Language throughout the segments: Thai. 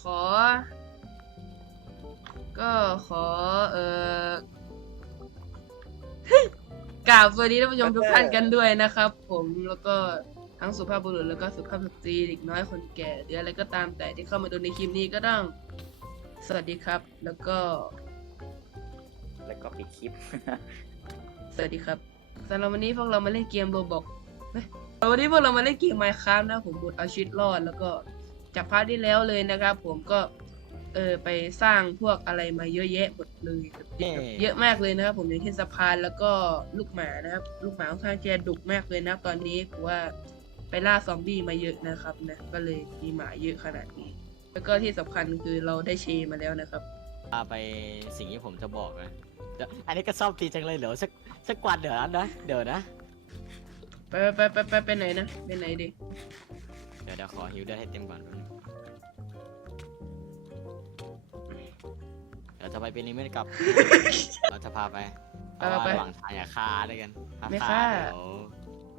ขอ ก็ขอ เอ่อกราบสวัสดีท่านผู้ชมทุกท่านกันด้วยนะครับ ผมแล้วก็ทั้งสุภาพบุรุษแล้วก็สุภาพสตรีเด็กน้อยคนแก่หรืออะไรก็ตามแต่ที่เข้ามาดูในคลิปนี้ก็ต้อง สวัสดีครับ แล้วก็ แล้วก็ปิดคลิป สวัสดีครับสำหรับวันนี้พวกเรามาเล่นเกมโรบอกวันนี้พวกเรามาเล่นเกม Minecraft นะผมบทเอาชีวิตรอดแล้วก็ จากพาร์ทที่แล้วเลยนะครับ ผมก็เออไปสร้างพวกอะไรมาเยอะแยะหมดเลยแบบเยอะเยอะมากเลยนะครับ ผมอย่างเช่นสะพานแล้วก็ลูกหมานะครับ ลูกหมาค่อนข้างจะดุมากเลยนะตอนนี้ผมว่าไปล่าซอมบี้มาเยอะนะครับนะก็เลยมีหมาเยอะขนาดนี้แล้วก็ที่สำคัญคือเราได้เชมาแล้วนะครับพาไปสิ่งที่ผมจะบอกนะเดี๋ยวอันนี้ก็ซ่อมตีจังเลยเหรอสักสักวันเดี๋ยวนะเดี๋ยวนะไปไปไปไปไปไหนนะไปไหนดิเดี๋ยวเดี๋ยวขอฮิวเลือดให้เต็มก่อนแป๊บนึงเดี๋ยวจะไปเป็นนิมิตกับ เราจะพาไปเพราะว่าระหว่างทางอย่าฆ่าด้วยกันถ้าไม่ฆ่า ฆ่าเดี๋ยว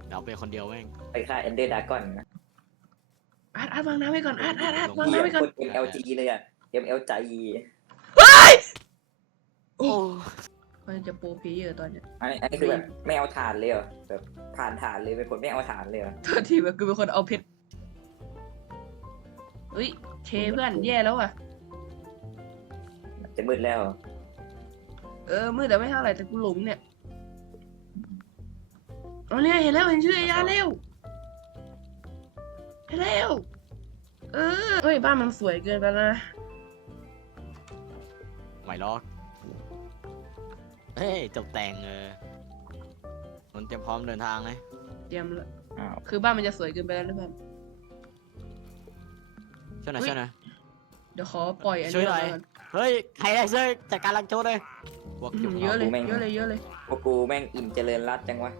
เดี๋ยวเป็นคนเดียวแม่ง ไปค่าเอนเดอร์ดากอนนะอาร์ตอาร์ตวางน้ำไว้ก่อนอาร์ตอาร์ตอาร์ตวางเฮีน้ำยไว้ก่อน คน MLG เลยอะ ML ใจโอ้ มันจะโปรเพลเยอร์ตอนเนี้ยอันนี้อันนี้คือแบบไม่เอาฐานเลยเหรอแบบผ่านฐานเลยเป็นคนไม่เอาฐานเลยเหรอ โทษทีแบบกูเป็นคนเอาเพชร เฮ้ยเชเพื่อนแย่แล้วอะ จะมืดแล้วเหรอเออมืดแต่ไม่เท่าไหร่แต่กูหลงเนี่ยเอาเนี่ยเห็นแล้วเห็นชื่อไอ้ยาแล้วเห็นแล้วเออเฮ้ยบ้านมันสวยเกินไปแล้วนะไม่หรอกเฮ้ยจบแต่งเออมันเตรียมพร้อมเดินทางเลยเตรียมละอ้าวคือบ้านมันจะสวยเกินไปแล้วนะเพื่อน ช่วยหน่อยช่วยหน่อย เดี๋ยวขอปล่อยอันช่วยนี้หน่อย ก่อนเฮ้ยใครได้ช่วยจัดการลังโจเลยพวกอืจุกมเเยอะเลยเยอะเลยเยอะเลยพวกกูแม่งอิ่มเจริญรัดจังวะ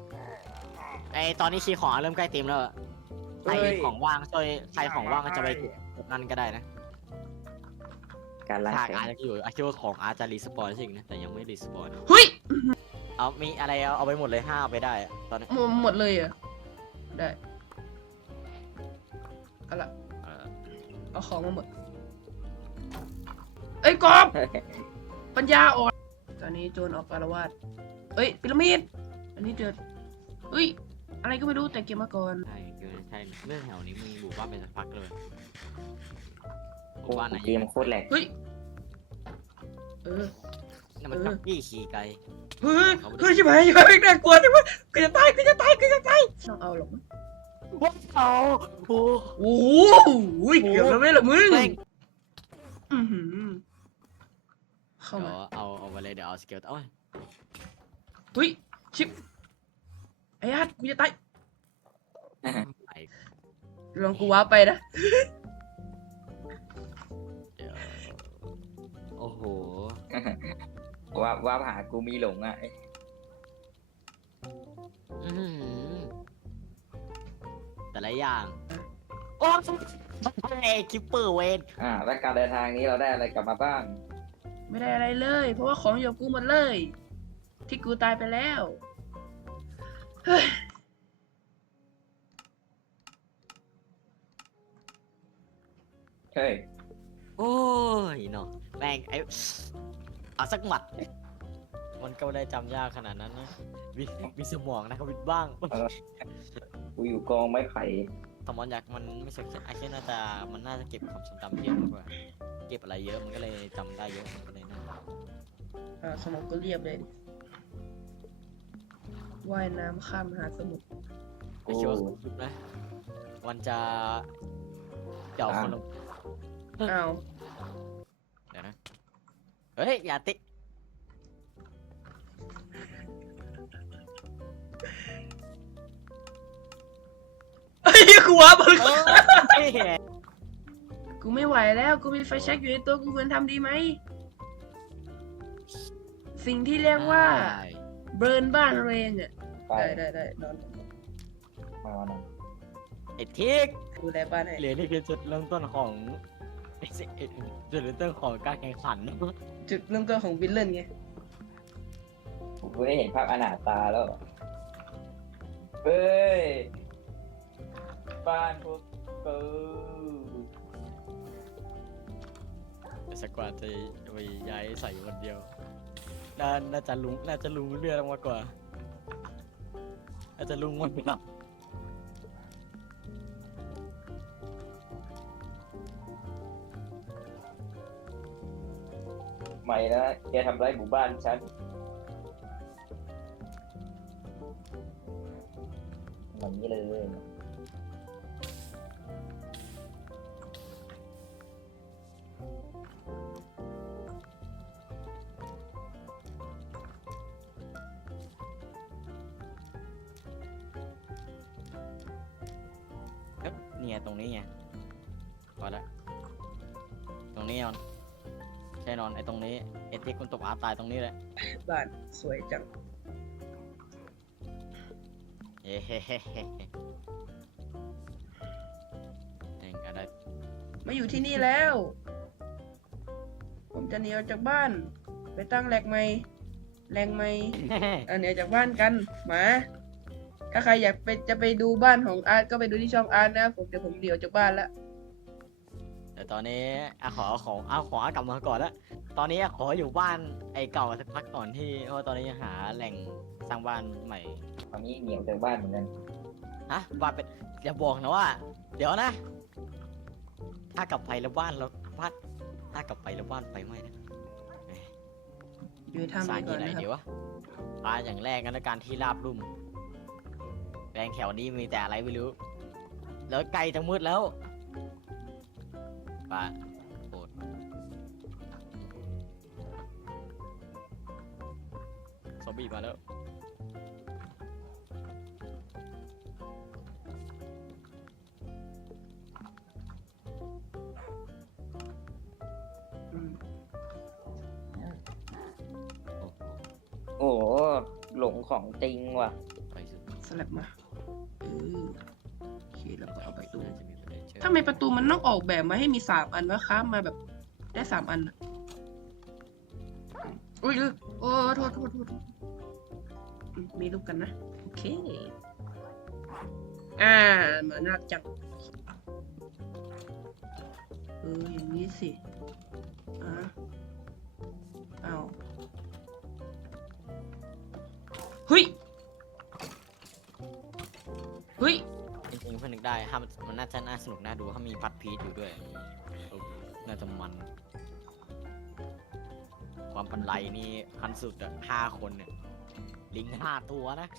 ไอตอนนี้คีย์ของเริ่มใกล้เต็มแล้วอะใครเฮ้ย ของว่างช่วยใครของว่างก็จะไปกดนั่นก็ได้นะการล้างทางแค้อาร์นจะอยู่อาคิดว่าของอาร์จะรีสปอนจริงนะแต่ยังไม่รีสปอนเฮ้ยเอามีอะไรเอาเอาไปหมดเลยห้าเอาไปได้อะตอนนี้หมดหมดเลยเหรอะได้เอาละ เออเอาของมาหมด เอ้ยกอบ ปัญญาอ่อน ตอนนี้โจรออกอารวาสเอ้ยพีระมิด อันนี้เจอเอ้ย อะไรก็ไม่รู้แต่เก็บมาก่อน ใช่คือใช่เรื่องแถวนี้มึงอยู่บ้านเป็นสักพักเลยหโอ้มู่บ้านไหนเกมโคตรแหลกเฮ้ย เออ นั่นมันเออทักกี้ขี่ไกล เฮ้ย เฮ้ยชิบหายชิบหายไม่น่ากลัวจังวะกูจะตายกูจะตายกูจะตายต้องเอาหรอก มั้งว้าวโอ้โอ้โหอุ้ยเกือบแล้วไหมล่ะมึงแม่งอือหือเข้าเดี๋ยมาวเอาเอาไปเลยเดี๋ยวเอาสเกลเอ้ยเฮ้ยชิปไอ้ฮัทกูจะตายไอลองกูว้าไปนะเดี๋ยวโอ้โหว่าว่าหากูมีหลงอะอื้อ แต่ละอย่าง โอ้ไอ้คิปเปอร์เวนอ่า แล้วการเดินทางนี้เราได้อะไรกลับมาบ้าง ไม่ได้อะไรเลย เพราะว่าของอยู่กับกูหมดเลย ที่กูตายไปแล้ว เฮ้ย เฮ้ย โอ้ยเนาะแม่งไอ้เอาสักหมัด มันก็ไม่ได้จำยากขนาดนั้นนะมีมีสมองนะครับวิดบ้าง กูอยู่กองไม้ไผ่สมองอยากมันไม่ใช่ไอ้แค่น่าจะมันน่าจะเก็บความทรงจำเยอะมากกว่า เก็บอะไรเยอะมันก็เลยจำได้เยอะมันก็เลยนั่นอ่าสมองก็เรียบเลยว่ายน้ำข้ามมหาสมุทรไอ้คิดว่าคิดนะมันจะเจาะคนลงอ้าวเดี๋ยวนะ เฮ้ย อย่าติ กูว้าบนเอ้ยกูไม่ไหวแล้วกูมีไฟแช็กอยู่ในตัวกูควรทำดีไหม สิ่งที่เรียกว่าเบิร์นบ้านเราเองอะ ไปได้ได้ได้นอนมานอนไอ้ทิกดูแลบ้านให้เหรียญนี่คือจุดเริ่มต้นของไอ้สิจุดเริ่มต้นของการแข่งขันจุดเริ่มต้นของวิลเลนไงกูได้เห็นภาพอนาตาแล้ว เฮ้ย บ้านพวกกูสกวาจะไปย้ายใส่คนเดียวน่าน่าจะลุงน่าจะลุงเรื่องมากกว่า น่าจะลุงมันหนักไม่นะแกทำไรายหมู่บ้านฉัน ไงตรงนี้ไงพอละตรงนี้นอนใช่นอนไอ้ตรงนี้ไอ้ที่คุณตกอาตายตรงนี้แหละบ้านสวยจังเย้เฮ้เฮ้เฮ้เฮ้เองอะไรมาอยู่ที่นี่แล้ว ผมจะหนีออกจากบ้าน ไปตั้งแหลกใหม่แหล่งใหม่อันหนีออกจากบ้านกันหมา ถ้าใครอยากไปจะไปดูบ้านของอาร์ตก็ไปดูที่ช่องอาร์ตนะผมเดี๋ยวผมเดี่ยวจากบ้านละแต่ตอนนี้อะขอของเอาขอกลับมาก่อนละตอนนี้อะขออยู่บ้านไอ้เก่าสักพักก่อนที่เพราะว่าตอนนี้ยังหาแหล่งสร้างบ้านใหม่ตอนนี้เหนียวจากบ้านเหมือนกันฮะบ้านเป็นอย่าบอกนะว่า เดี๋ยวนะ ถ้ากลับไปแล้วบ้านเราบ้านถ้ากลับไปแล้วบ้านไฟไหม้นะอยู่ทำสาไปรก่ที่อนไหนนะคดีรับวะอ่าอย่างแรกกันละการที่ราบรุ่ม แรงแถวนี้มีแต่อะไรไม่รู้ แล้วไกลจะมืดแล้วป่าโอดซอมบี้มาแล้วอืมโอ้โหโอ้โหหลงของจริงว่ะ ไปสุดสลับมา ตูน่าจะมีประเด็นเชิงทำไมประตูมันต้องออกแบบมาให้มีสามอันวะคะมาแบบได้สามอันอุ้ยโอ้โทษโทษโทษโทษอืมมีรูปกันนะ โอเค อ่าเหมือนรักจังเอออย่างนี้สิ ทำมันน่าจะน่าสนุกน่าดูเขามีพัดพีทอยู่ด้วยเออน่าจะมัน ความปันไลนี่พันสุดอะห้าคนเนี่ยลิงห้าตัวนะ